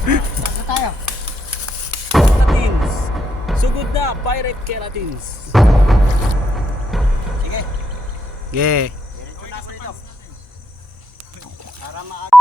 Saan tayo? Keratins. Sugod na, pirate keratins. Sige. Yeah. Ito na ako dito. Para ma...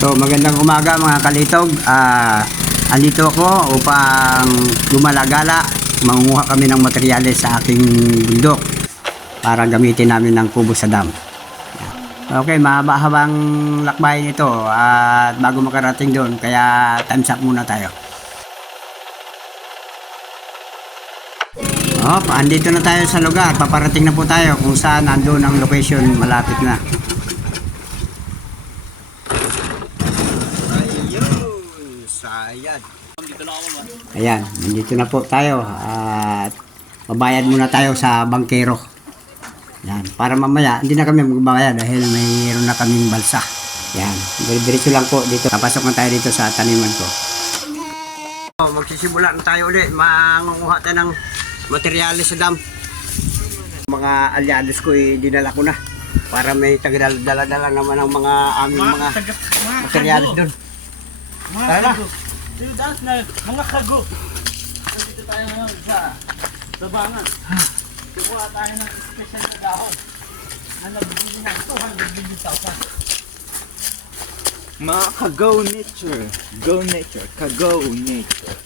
So magandang umaga mga kalitog. Andito ako upang gumalagala, mangunguha kami ng materyales sa aking bundok para gamitin namin ng kubo sa dam. Okay, mahaba-habang lakbayin ito at bago makarating doon, kaya time's up muna tayo. Andito na tayo sa lugar, paparating na po tayo kung saan nandun ang location, malapit na. Sayad. Ayan, nandito na po tayo at mabayad muna tayo sa bangkero. Yan, para mamaya hindi na kami magbabayad dahil mayroon na kaming balsa. Yan, diretso lang po dito. Papasok na tayo dito sa taniman ko. Magsisimula na tayo ulit. Mangunguha tayo ng materyales sa dam. Mga alyados ko dinala ko na para may tagadala-dala naman ng mga aming mga materyales doon. Tara na. Mga kago. Nandito tayo ngayon sa Tabangan. Kukuha tayo ng special na dahon na nagbibili ng 250,000. Mga ka-go nature. Go nature. Ka-go nature.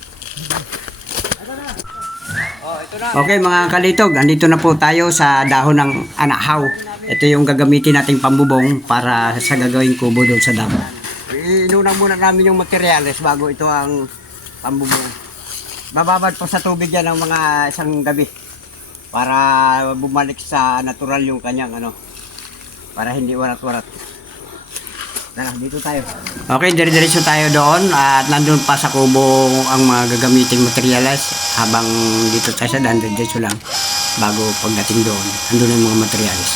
Okay mga kalitog, andito na po tayo sa dahon ng anahaw. Ito yung gagamitin nating pambubong para sa gagawing kubo doon sa dam. Inuna muna namin yung materyales bago ito ang pambubong. Bababad po sa tubig yan ng mga isang gabi para bumalik sa natural yung kanyang para hindi warat-warat. Tara, dito tayo. Okay, dire-diretso tayo doon at nandun pa sa kubo ang mga gagamiting materyales habang dito tayo sa daan, diretso lang bago pagdating doon. Andun yung mga materyales.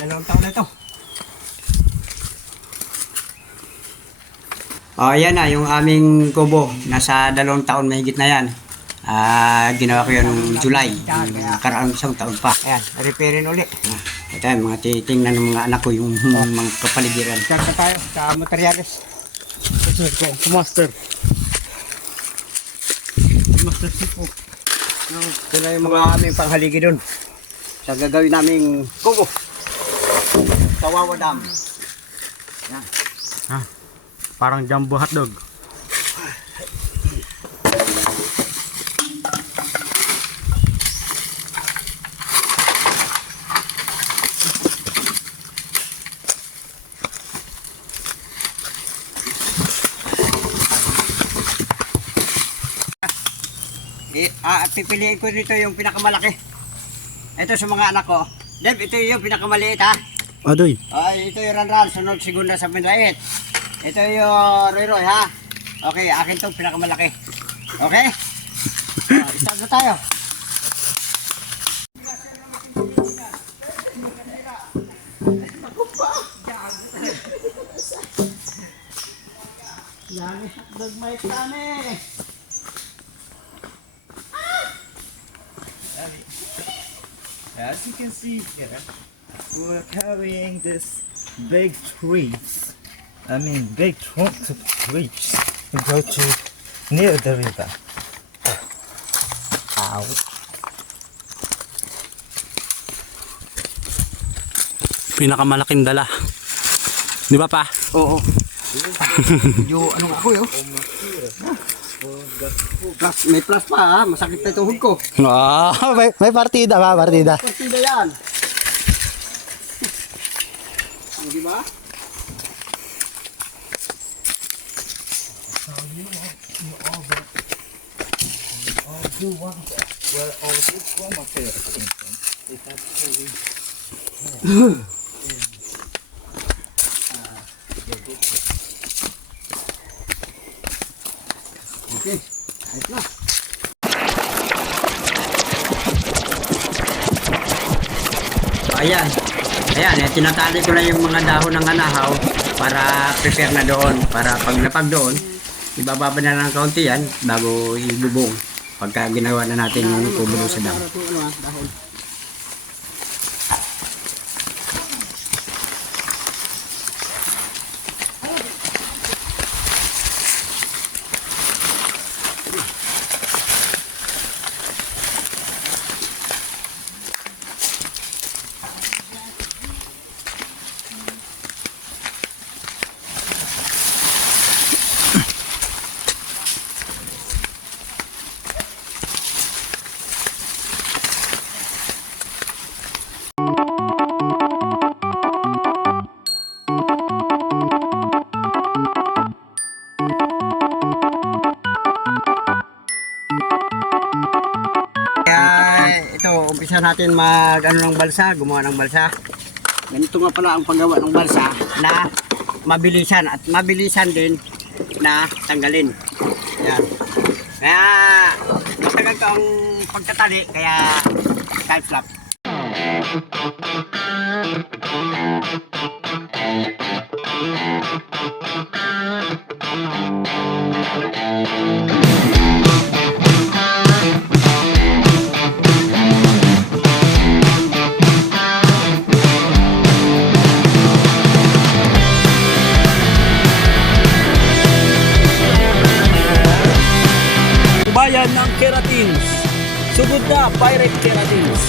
Dalawang taon na ito. Ayan na, yung aming kubo. Nasa 2 taon mahigit na yan. Ginawa ko yan noong July. Karaang isang taon pa. Ayan, repairin ulit. Ito yan, mga titingnan ng mga anak ko yung mga kapaligiran. Saan tayo sa materyales? Master. Master Sipo. Ito na yung mga aming panghaligi doon. Sa gagawin naming kubo. Kawawa Dam. Yan. Parang jumbo hotdog. Pipiliin ko dito yung pinakamalaki. Ito sa mga anak ko. Deb, ito yung pinakamaliit ha. Adoy. Ito yung Ranran, sunod segunda sa pinlait. Ito yung Roy ha. Okay, akin to pinakamalaki. Okay? Start na tayo. Lagi hotdog may kami. As you can see here, we're carrying this big trees. Big trunks of trees. We go to near the river. Ow. Pinakamalaking dala. Di ba pa? Oo. Yung ako yun. Plus, may plus pa ha. Masakit na tuhod ko. May partida ba? Partida. Partida yan. Di ba? Well, all this raw material is actually okay, ayos na. Ayan, Ayan, tinatali ko na yung mga dahon ng anahaw para prepare na doon. Para pag napag doon, ibababa na ng kaunti yan bago ibubong. Pagka ginawa na natin yung kubo doon sa dahon. Kaya ito, umpisa natin ng balsa, gumawa ng balsa. Ganito nga pala ang paggawa ng balsa na mabilisan at mabilisan din na tanggalin. Yan. Kaya matagal to ang pagtatali, kaya time slap. Bayan ng Keratins. Sugod na Pirate Keratins.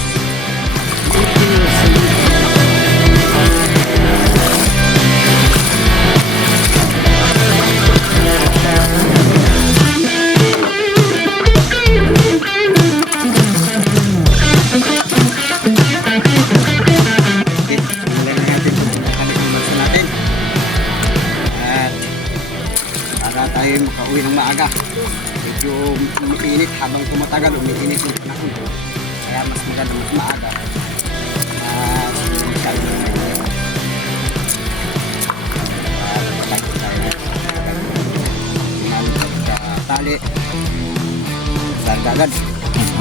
Okay, simulan na natin kung nakakalik ng balsa natin. At para tayo makauwi ng maaga. Medyo umiinit habang tumatagal, umiinit yung panahon. Kaya mas maganda, mas maaga. Simulan tayo na tayo. At tayo tayo. Sinalo sa tali. Sarga agad.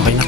Okay na.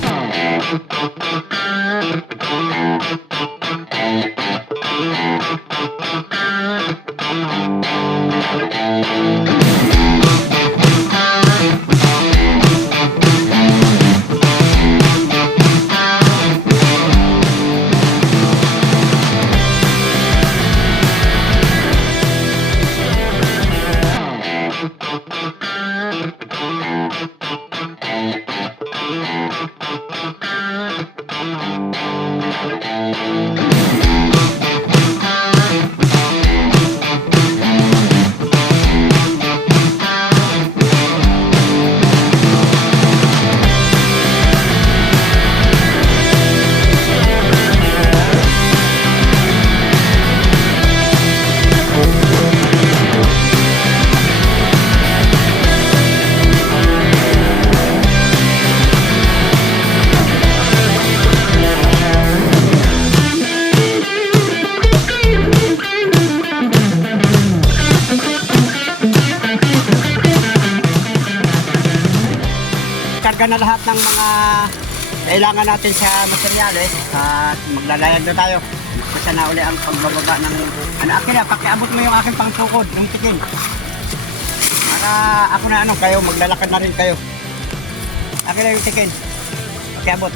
Karga na lahat ng mga kailangan natin sa materyales at maglalayag na tayo. Basta na uli ang pagbababa ng akin na, pakiabot mo yung aking pangtukod, yung tikin. Para ako na kayo, maglalakad na rin kayo. Akin na yung tikin. Pakiabot.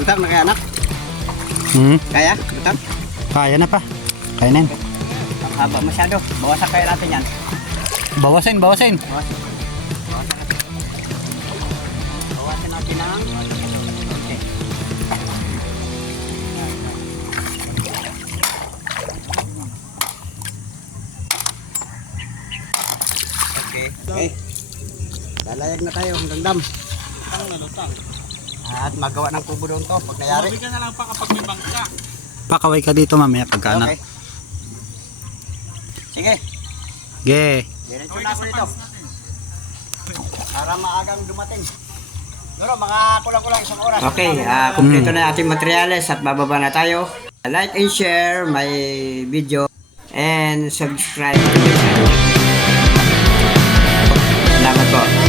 Lutar na kaya anak? Kaya? Lutar? Kaya na pa. Kaya na yan. Ang haba masyado. Bawasan kaya natin yan. Bawasin. Bawasan natin ng... Okay. Lalayag na tayo hanggang dam. At magawa ng kubo doon to pag nayari. Ka na lang pa kapag may bangka. Pakaway ka dito mamaya pagka na. Okay. Sige. Okay. Diretso na ako dito. Para maagang dumating. Pero mga kulang-kulang isang oras. Okay, kumpleto na ating materyales at bababa na tayo. Like and share my video and subscribe to my channel. Salamat po.